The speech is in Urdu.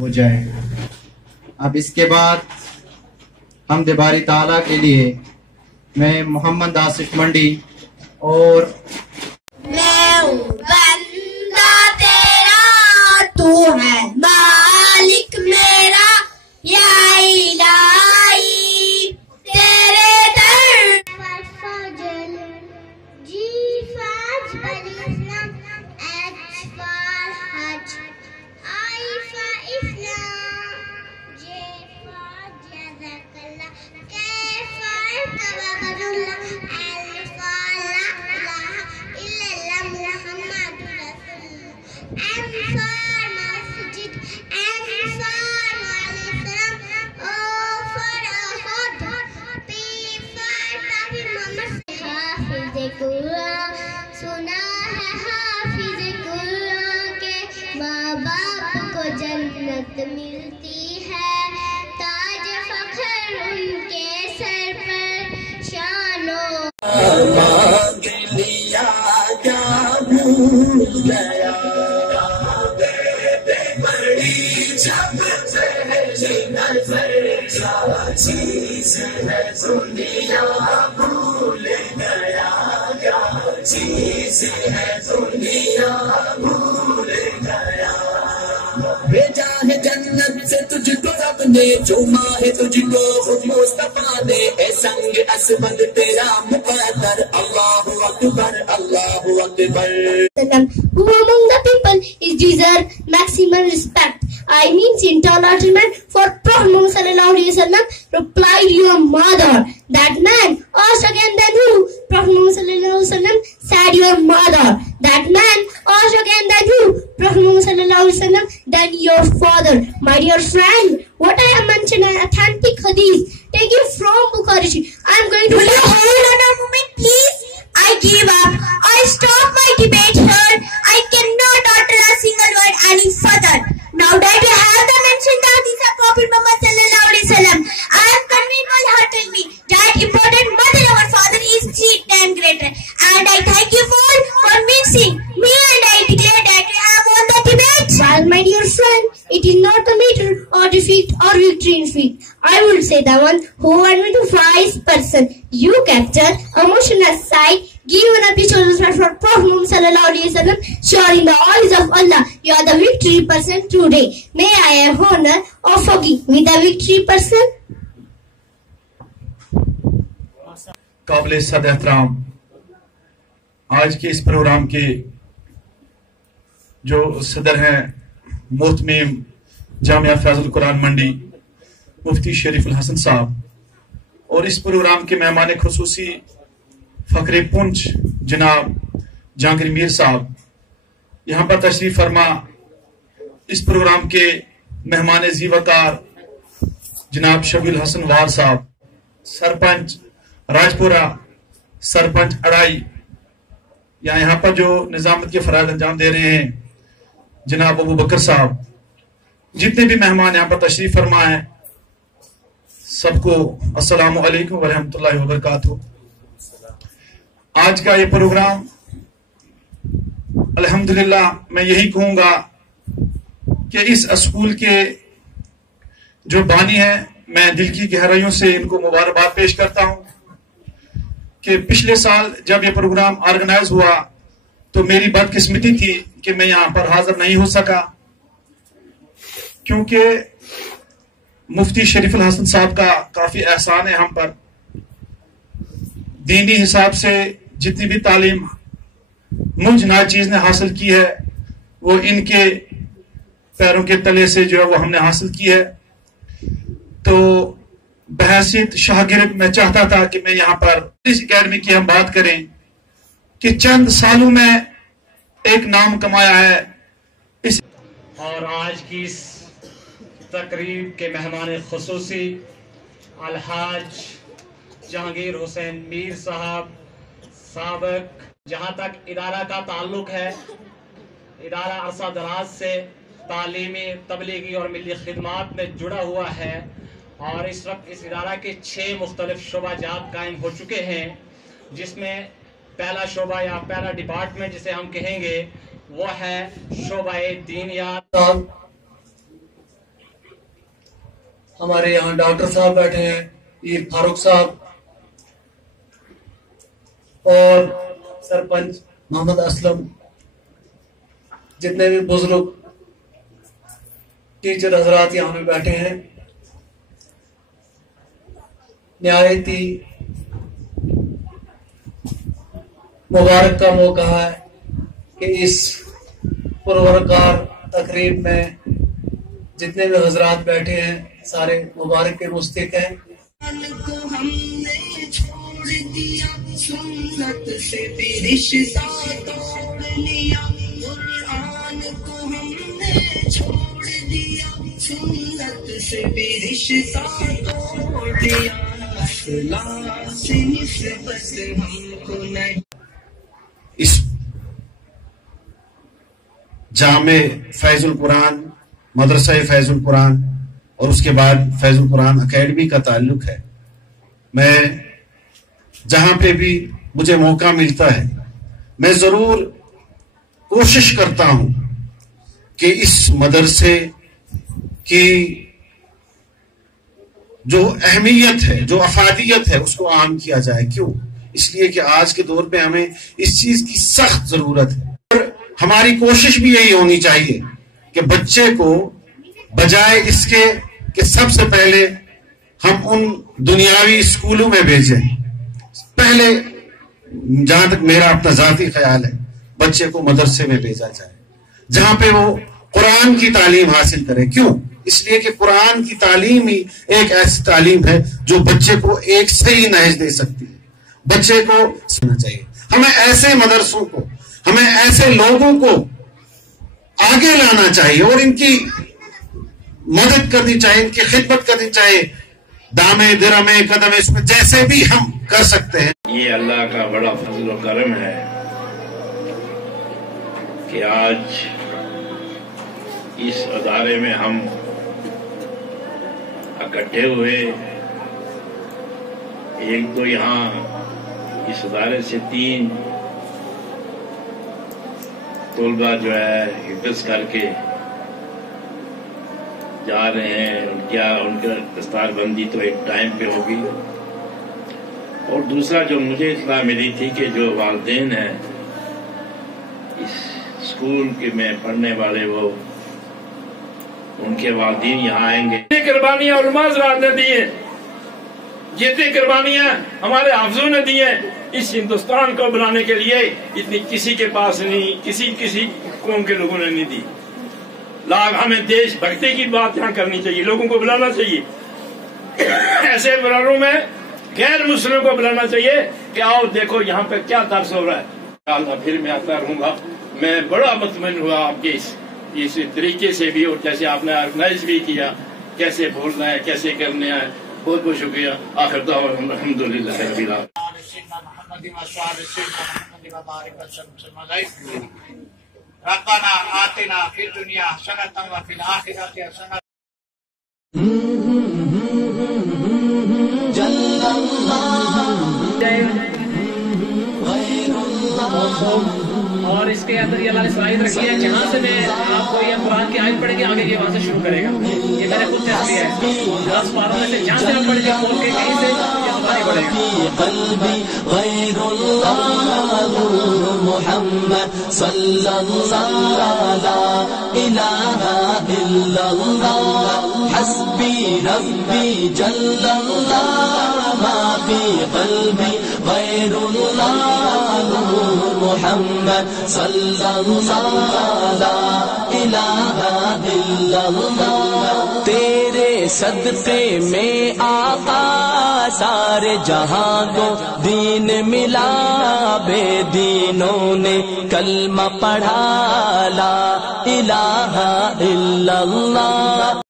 ہو جائے۔ اب اس کے بعد حمد باری تعالیٰ کے لیے میں محمد آصف منڈی اور میں ہوں بندہ تیرا، تو ہے مالک میرا، یا الہی تیرے در فجل جی فاج الاسلام ایچ فار حج آئی فار اسلام جے فار جزاک اللہ کے فار توکل اللہ ایل فار لا الہ الا اللہ محمد رسول اللہ M for Masjid M for السلام او فار احد پی فار کافی محمد حافظ قرآن سنا ہے حافظ قرآن کے ماں باپ کو جنت ملتی ہے، تاج فخر ان کے سر پر شانو مانگ لیا کیا بھول گیا، بڑی جب پہلی نظر کیا چیز ہے دنیا بھول گیا، کیا چیز ہے دنیا بھول گیا، بھیجا ہے جنت سے تجھ کو رب نے، چوما ہے تجھ کو خود مصطفیٰ نے، اے سنگ اسود تیرا مقدر، اللہ اکبر اللہ اکبر۔ Who among the people is deserve maximum respect? I mean entire argument for Prophet Muhammad sallallahu alaihi wasallam replied, your mother. That man asked again, then who? Prophet Muhammad sallallahu alaihi wasallam said, your mother. That man asked again, then who? Prophet Muhammad sallallahu alaihi wasallam, then your father. My dear friend, what I have mentioned an authentic hadith taken from Bukhari. I am going to— Will you hold on a moment, please? I give up. I stop my debate here. I cannot utter a single word any further. Now that you have the mentioned the hadith of Prophet Muhammad sallallahu alaihi wasallam, I am convinced wholeheartedly that important mother our father is 3 times greater. And I thank you for convincing me, and I declare that you have won the debate. Well, my dear friend, it is not the meter or defeat or victory in feet. I will say the one who won me to prize person. You capture emotion aside, give an episode for Prophet Muhammad sallallahu alaihi wasallam, sure in the eyes of Allah, you are the victory person today. May I have honor of forgive with the victory person. قابل صد احترام آج کے اس پروگرام کے جو صدر ہیں محتمم جامعہ فیض القرآن منڈی مفتی شریف الحسن صاحب، اور اس پروگرام کے مہمان خصوصی فخر پونچھ جناب جہانگیر میر صاحب، یہاں پر تشریف فرما اس پروگرام کے مہمان ذی وقار جناب شبیل حسن وار صاحب، سرپنچ راجپورہ، سرپنچ اڑائی، یہاں پر جو نظامت کے فرائض انجام دے رہے ہیں جناب ابو بکر صاحب، جتنے بھی مہمان یہاں پر تشریف فرما ہیں سب کو السلام علیکم ورحمۃ اللہ وبرکاتہ۔ آج کا یہ پروگرام الحمدللہ میں یہی کہوں گا کہ اس اسکول کے جو بانی ہیں، میں دل کی گہرائیوں سے ان کو مبارکباد پیش کرتا ہوں کہ پچھلے سال جب یہ پروگرام آرگنائز ہوا تو میری بدقسمتی تھی کہ میں یہاں پر حاضر نہیں ہو سکا، کیونکہ مفتی شریف الحسن صاحب کا کافی احسان ہے ہم پر، دینی حساب سے جتنی بھی تعلیم منج ناچیز نے حاصل کی ہے وہ ان کے پیروں کے تلے سے جو ہے وہ ہم نے حاصل کی ہے۔ تو بحیثیت شاگرد میں چاہتا تھا کہ میں یہاں پر اس اکیڈمی کی ہم بات کریں کہ چند سالوں میں ایک نام کمایا ہے اس، اور آج کی اس تقریب کے مہمان خصوصی الحاج جہانگیر حسین میر صاحب، سابق جہاں تک ادارہ کا تعلق ہے، ادارہ عرصہ دراز سے تعلیمی، تبلیغی اور ملی خدمات میں جڑا ہوا ہے، اور اس وقت اس ادارہ کے 6 مختلف شعبہ جات قائم ہو چکے ہیں، جس میں پہلا شعبہ یا پہلا ڈپارٹمنٹ جسے ہم کہیں گے وہ ہے شعبہ دینیات۔ ہمارے یہاں ڈاکٹر صاحب بیٹھے ہیں، پیر فاروق صاحب اور سرپنچ محمد اسلم، جتنے بھی بزرگ ٹیچر حضرات یہاں میں بیٹھے ہیں، نہایت ہی مبارک کا موقع ہے کہ اس پروکار تقریب میں جتنے بھی حضرات بیٹھے ہیں سارے مبارک کے مستحق ہیں۔ کو ہم نے چھوڑ دیا، سنت سے بھی رشتہ توڑ لیا، قرآن کو ہم نے چھوڑ دیا، سنت سے بھی رشتہ توڑ دیا، اصلاح سے نسبت ہم کو نہیں۔ اس جامع فیض القرآن، مدرسہ فیض القرآن اور اس کے بعد فیض القرآن اکیڈمی کا تعلق ہے۔ میں جہاں پہ بھی مجھے موقع ملتا ہے میں ضرور کوشش کرتا ہوں کہ اس مدرسے کی جو اہمیت ہے، جو افادیت ہے، اس کو عام کیا جائے۔ کیوں؟ اس لیے کہ آج کے دور پہ ہمیں اس چیز کی سخت ضرورت ہے، اور ہماری کوشش بھی یہی ہونی چاہیے کہ بچے کو بجائے اس کے کہ سب سے پہلے ہم ان دنیاوی اسکولوں میں بھیجیں، پہلے جہاں تک میرا اپنا ذاتی خیال ہے بچے کو مدرسے میں بھیجا جائے جہاں پہ وہ قرآن کی تعلیم حاصل کرے۔ کیوں؟ اس لیے کہ قرآن کی تعلیم ہی ایک ایسی تعلیم ہے جو بچے کو ایک صحیح نہج دے سکتی ہے۔ بچے کو سننا چاہیے، ہمیں ایسے مدرسوں کو، ہمیں ایسے لوگوں کو آگے لانا چاہیے اور ان کی مدد کرنی چاہیے، ان کی خدمت کرنی چاہیے، دامے درمے قدم اس میں جیسے بھی ہم کر سکتے ہیں۔ یہ اللہ کا بڑا فضل و کرم ہے کہ آج اس ادارے میں ہم اکٹھے ہوئے۔ ایک تو یہاں اس ادارے سے 3 طلبہ جو ہے حفظ کر کے جا رہے ہیں، ان کا دستار بندی تو ایک ٹائم پہ ہوگی، اور دوسرا جو مجھے اطلاع ملی تھی کہ جو والدین ہیں اس اسکول میں پڑھنے والے، وہ ان کے والدین یہاں آئیں گے۔ جتنی قربانیاں علماء حضرات نے دی ہیں، جتنی قربانیاں ہمارے حافظوں نے دی ہیں اس ہندوستان کو بنانے کے لیے، اتنی کسی کے پاس نہیں، کسی قوم کے لوگوں نے نہیں دی۔ ہمیں دیش بھکتی کی بات یہاں کرنی چاہیے، لوگوں کو بلانا چاہیے، ایسے پروگراموں میں غیر مسلموں کو بلانا چاہیے کہ آؤ دیکھو یہاں پہ کیا درس ہو رہا ہے۔ پھر میں آتا رہوں گا۔ میں بڑا مطمئن ہوا آپ کے اس طریقے سے بھی، اور جیسے آپ نے آرگنائز بھی کیا، کیسے بولنا ہے، کیسے کرنا ہے۔ بہت بہت شکریہ۔ آخر دعوانا الحمدللہ رب العالمین۔ ربنا آتنا فی الدنیا حسنۃ وفی الآخرۃ حسنۃ۔ اور اس کے اندر یہ اللہ نے صلاحیت رکھی ہے، جہاں سے میں آپ کو یہ قرآن کی آیت پڑھیں گے آگے یہ وہاں سے شروع کرے گا۔ یہ میں نے خود ٹیسٹ لیا ہے، 10 پاروں میں سے جہاں سے ہم پڑھیں گے کھول کے کہیں سے یہ ہماری پڑھے گا۔ غیر اللہ محمد صلی اللہ لا الہ الا اللہ حسبی ربی جل اللہ ما فی قلبی غیر اللہ محمد صلی اللہ لا الہ الا اللہ۔ تیرے صدقے میں آقا سارے جہاں کو دین ملا، بے دینوں نے کلمہ پڑھا لا الہ الا اللہ۔